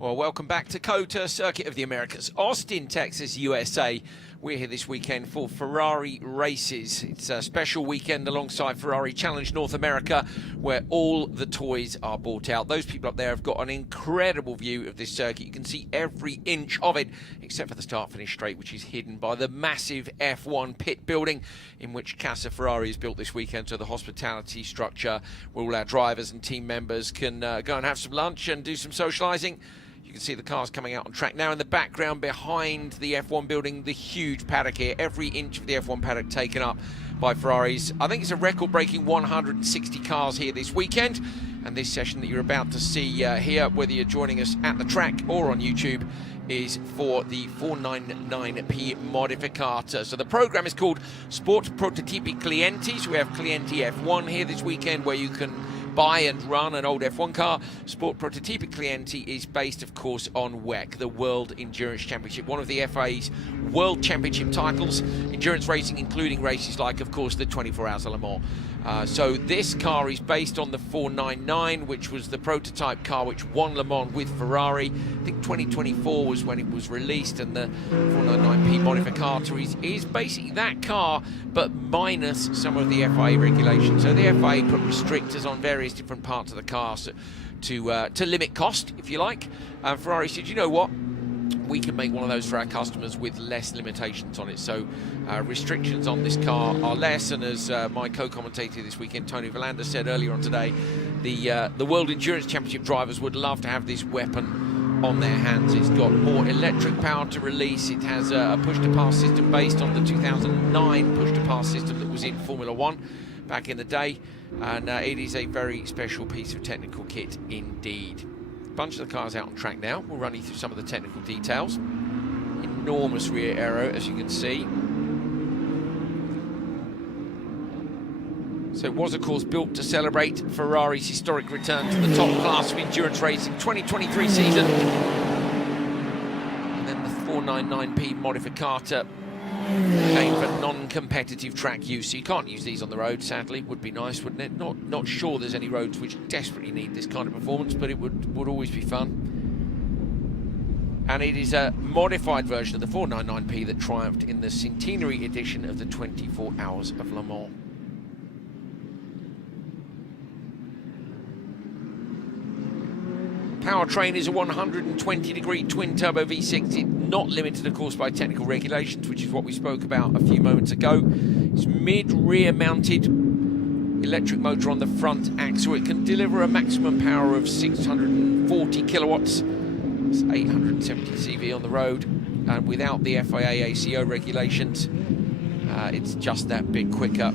Well, welcome back to COTA, Circuit of the Americas, Austin, Texas, USA. We're here this weekend for Ferrari races. It's a special weekend alongside Ferrari Challenge North America, where all the toys are bought out. Those people up there have got an incredible view of this circuit. You can see every inch of it, except for the start-finish straight, which is hidden by the massive F1 pit building in which Casa Ferrari is built this weekend. So the hospitality structure where all our drivers and team members can go and have some lunch and do some socialising. You can see the cars coming out on track now. In the background behind the F1 building, the huge paddock here. Every inch of the F1 paddock taken up by Ferraris. I think it's a record-breaking 160 cars here this weekend. And this session that you're about to see here, whether you're joining us at the track or on YouTube, is for the 499P Modificata. So the program is called Sport Prototipi Clienti. So we have Clienti F1 here this weekend, where you can buy and run an old F1 car. Sport Prototipi Clienti is based, of course, on WEC, the World Endurance Championship, one of the FIA's World Championship titles, endurance racing, including races like, of course, the 24 Hours of Le Mans. So this car is based on the 499, which was the prototype car which won Le Mans with Ferrari. I think 2024 was when it was released, and the 499P Modificata is basically that car, but minus some of the FIA regulations. So the FIA put restrictors on various different parts of the car to limit cost, if you like. Ferrari said, you know what? We can make one of those for our customers with less limitations on it. So restrictions on this car are less, and as my co-commentator this weekend, Tony Verlander, said earlier on today, the World Endurance Championship drivers would love to have this weapon on their hands. It's got more electric power to release. It has a push-to-pass system based on the 2009 push-to-pass system that was in Formula One back in the day, and it is a very special piece of technical kit indeed. Bunch of the cars out on track now. We'll run you through some of the technical details. Enormous rear aero, as you can see. So it was, of course, built to celebrate Ferrari's historic return to the top class of endurance racing 2023 season. And then the 499P Modificata came for non-competitive track use. So you can't use these on the road, sadly. Would be nice, wouldn't it? Not sure there's any roads which desperately need this kind of performance, but it would always be fun. And it is a modified version of the 499P that triumphed in the centenary edition of the 24 Hours of Le Mans. Powertrain is a 120-degree twin-turbo V6. It's not limited, of course, by technical regulations, which is what we spoke about a few moments ago. It's mid-rear mounted, electric motor on the front axle. It can deliver a maximum power of 640 kilowatts. It's 870 CV on the road, and without the FIA ACO regulations, it's just that bit quicker.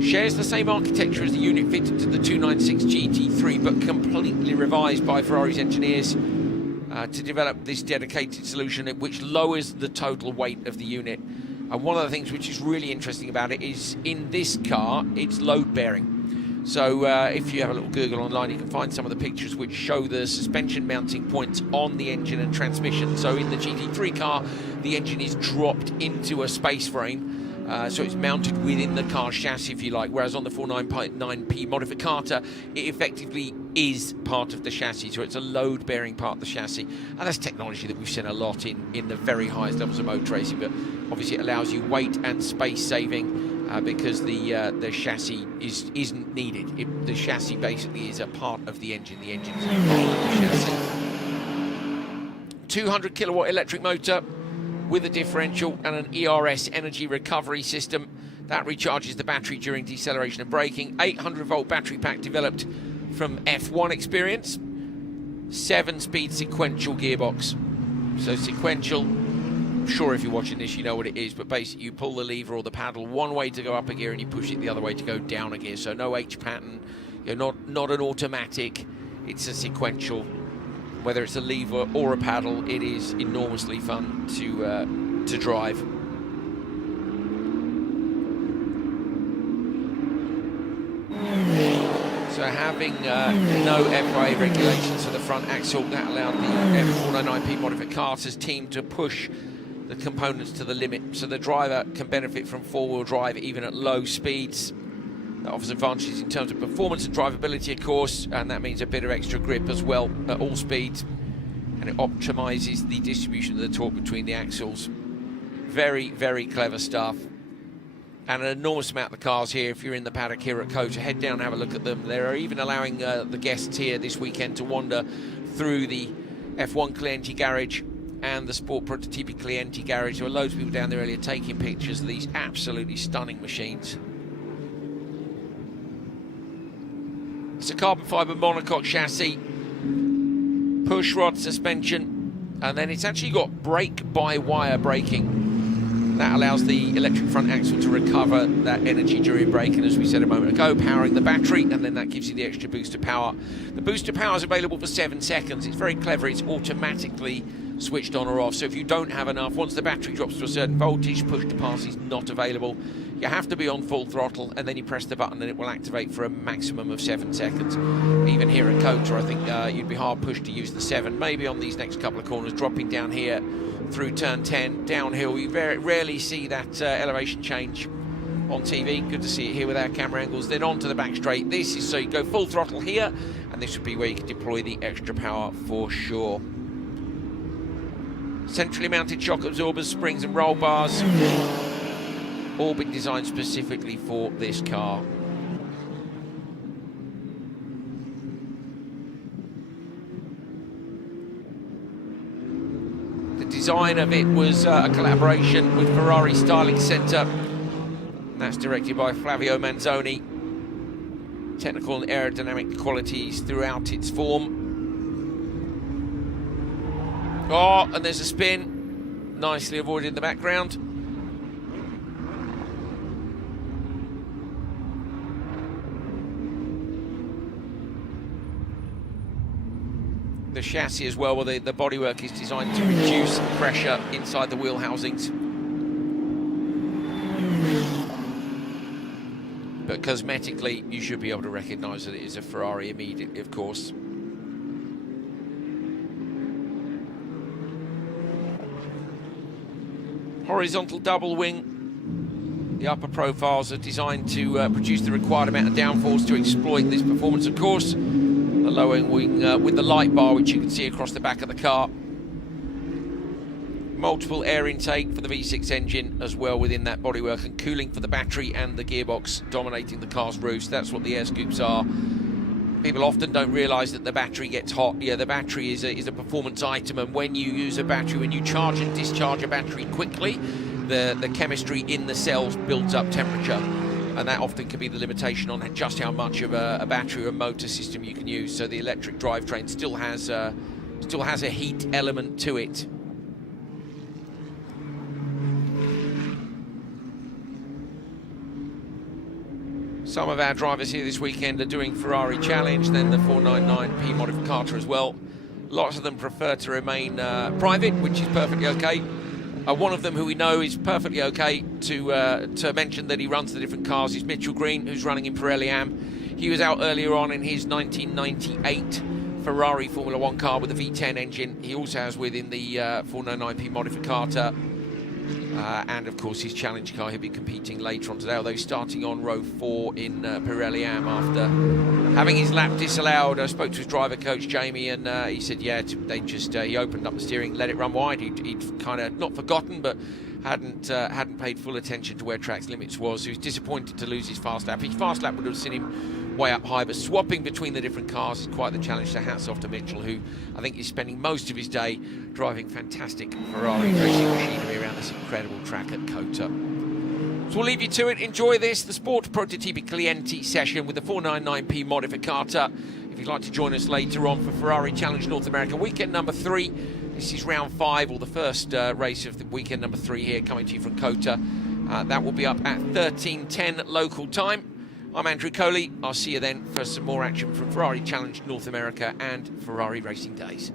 Shares the same architecture as the unit fitted to the 296 GT3, but completely revised by Ferrari's engineers to develop this dedicated solution which lowers the total weight of the unit. And one of the things which is really interesting about it is, in this car, it's load-bearing. So if you have a little Google online, you can find some of the pictures which show the suspension mounting points on the engine and transmission. So in the GT3 car, the engine is dropped into a space frame. So it's mounted within the car chassis, if you like, whereas on the 499P Modificata, it effectively is part of the chassis, so it's a load-bearing part of the chassis. And that's technology that we've seen a lot in the very highest levels of motor racing, but obviously it allows you weight and space saving because the chassis isn't needed. The chassis basically is a part of the engine. The engine is a part of the chassis. 200 kilowatt electric motor with a differential and an ERS energy recovery system that recharges the battery during deceleration and braking. 800-volt battery pack developed from F1 experience. 7-speed sequential gearbox. So sequential, I'm sure if you're watching this you know what it is, but basically you pull the lever or the paddle one way to go up a gear and you push it the other way to go down a gear. So no H pattern, you're not an automatic, it's a sequential. Whether it's a lever or a paddle, it is enormously fun to drive. So having no FIA regulations for the front axle, that allowed the 499P Modificata's team to push the components to the limit, so the driver can benefit from four-wheel drive even at low speeds. That offers advantages in terms of performance and drivability, of course, and that means a bit of extra grip as well at all speeds, and it optimises the distribution of the torque between the axles. Very, very clever stuff. And an enormous amount of the cars here, if you're in the paddock here at COTA, head down and have a look at them. They're even allowing the guests here this weekend to wander through the F1 Clienti garage and the Sport Prototipi Clienti garage. There were loads of people down there earlier taking pictures of these absolutely stunning machines. It's a carbon fibre monocoque chassis, push rod suspension, and then it's actually got brake-by-wire braking. That allows the electric front axle to recover that energy during braking, as we said a moment ago, powering the battery, and then that gives you the extra booster power. The booster power is available for 7 seconds. It's very clever. It's automatically switched on or off. So if you don't have enough, once the battery drops to a certain voltage, push to pass is not available. You have to be on full throttle, and then you press the button and it will activate for a maximum of 7 seconds. Even here at COTA, I think you'd be hard pushed to use the 7. Maybe on these next couple of corners, dropping down here through turn 10, downhill, you very rarely see that elevation change on TV. Good to see it here with our camera angles. Then onto the back straight. This is so you go full throttle here, and this would be where you can deploy the extra power for sure. Centrally mounted shock absorbers, springs and roll bars, all been designed specifically for this car. The design of it was a collaboration with Ferrari Styling Centre. That's directed by Flavio Manzoni. Technical and aerodynamic qualities throughout its form. Oh, and there's a spin. Nicely avoided in the background. The chassis as well, the bodywork is designed to reduce pressure inside the wheel housings. But cosmetically, you should be able to recognise that it is a Ferrari immediately, of course. Horizontal double wing. The upper profiles are designed to produce the required amount of downforce to exploit this performance, of course. The lower wing with the light bar, which you can see across the back of the car. Multiple air intake for the V6 engine as well within that bodywork, and cooling for the battery and the gearbox dominating the car's roost. That's what the air scoops are. People often don't realise that the battery gets hot. Yeah, the battery is a performance item, and when you use a battery, when you charge and discharge a battery quickly, the chemistry in the cells builds up temperature. And that often can be the limitation on just how much of a battery or motor system you can use. So the electric drivetrain still has a heat element to it. Some of our drivers here this weekend are doing Ferrari Challenge, then the 499P Modificata as well. Lots of them prefer to remain private, which is perfectly okay. One of them, who we know is perfectly okay to mention that he runs the different cars, is Mitchell Green, who's running in Pirelli Am. He was out earlier on in his 1998 Ferrari Formula 1 car with a V10 engine. He also has within the 499P Modificata. And of course his challenge car. He'll be competing later on today, although starting on row 4 in Pirelli Am after having his lap disallowed. I spoke to his driver coach Jamie, and he said yeah, they just he opened up the steering, let it run wide. He'd kind of not forgotten, but hadn't paid full attention to where track limits was. So he was disappointed to lose his fast lap. His fast lap would have seen him way up high, but swapping between the different cars is quite the challenge. So hats off to Mitchell, who I think is spending most of his day driving fantastic Ferrari racing machinery around this incredible track at COTA. So we'll leave you to it. Enjoy this, the Sport Prototipi Clienti session with the 499P Modificata. If you'd like to join us later on for Ferrari Challenge North America weekend number 3, this is round 5, or the first race of the weekend number 3 here, coming to you from COTA. That will be up at 13:10 local time. I'm Andrew Coley. I'll see you then for some more action from Ferrari Challenge North America and Ferrari Racing Days.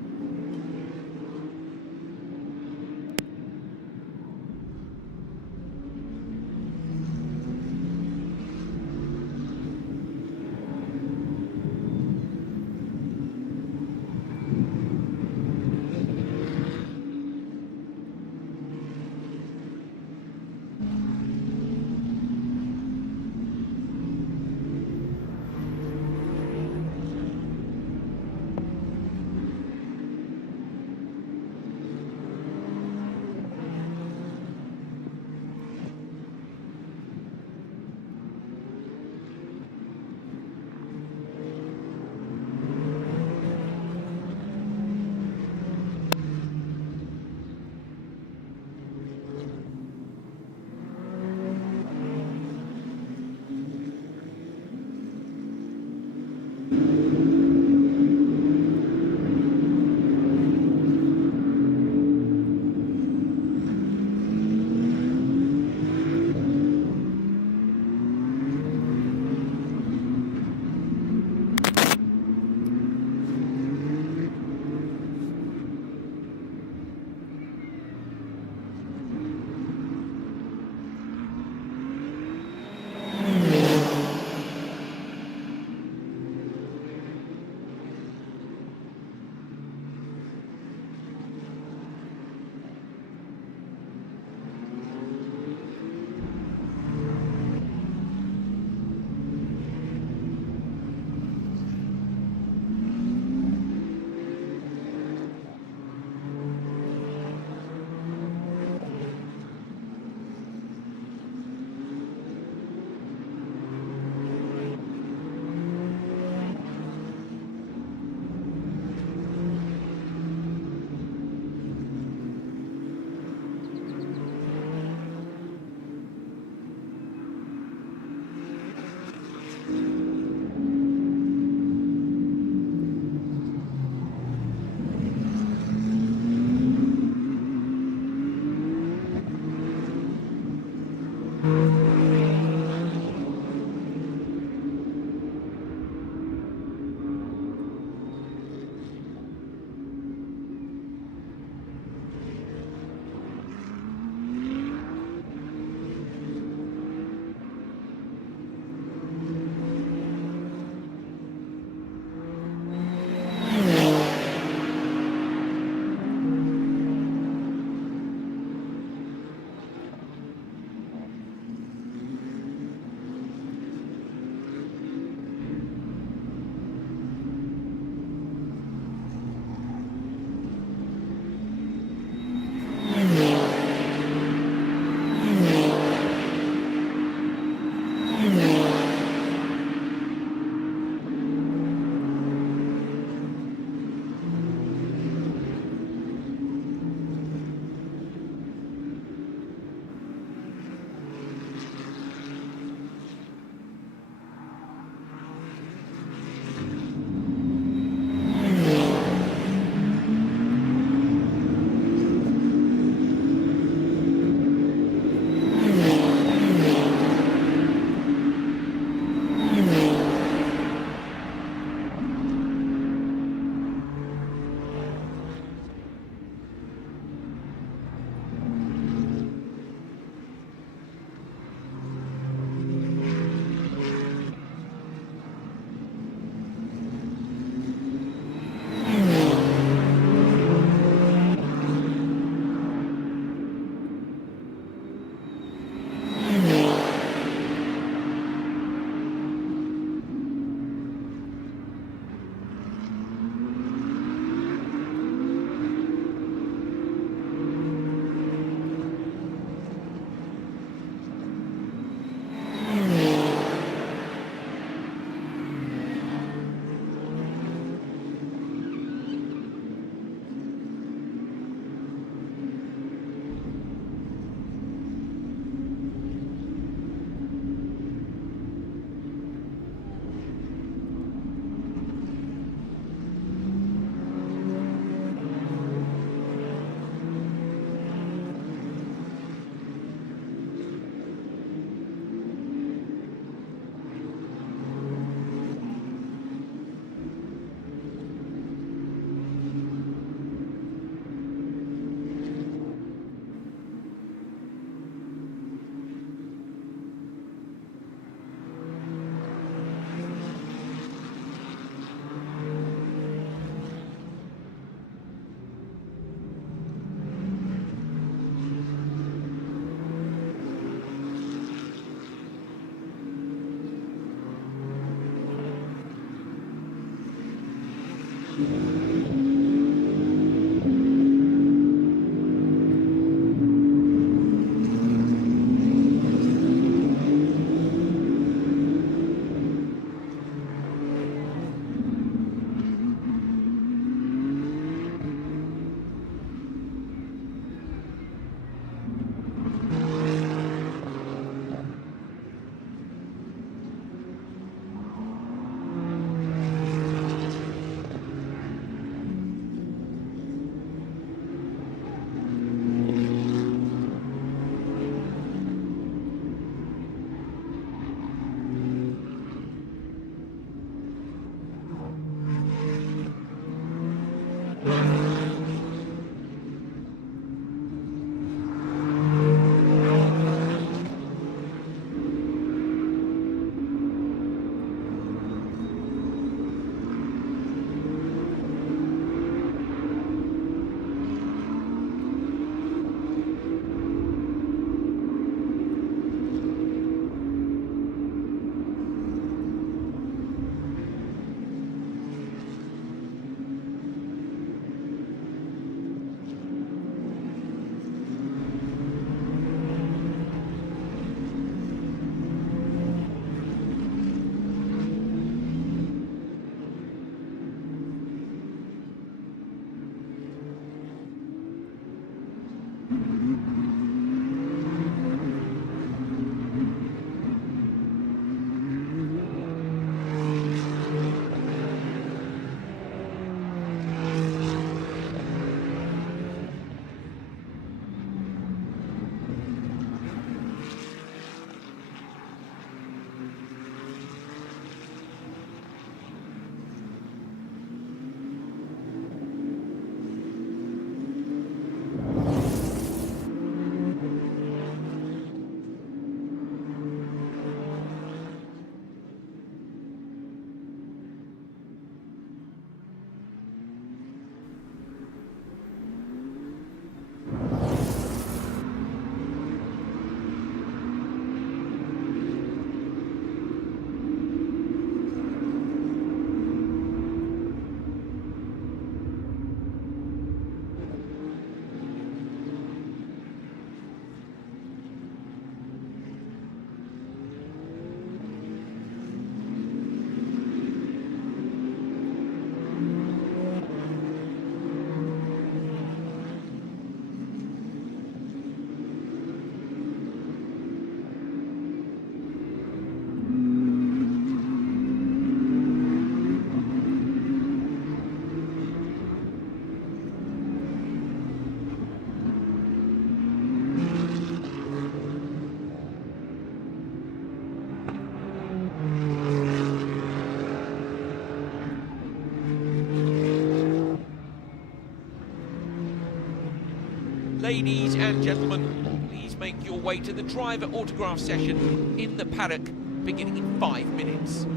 Ladies and gentlemen, please make your way to the driver autograph session in the paddock, beginning in 5 minutes.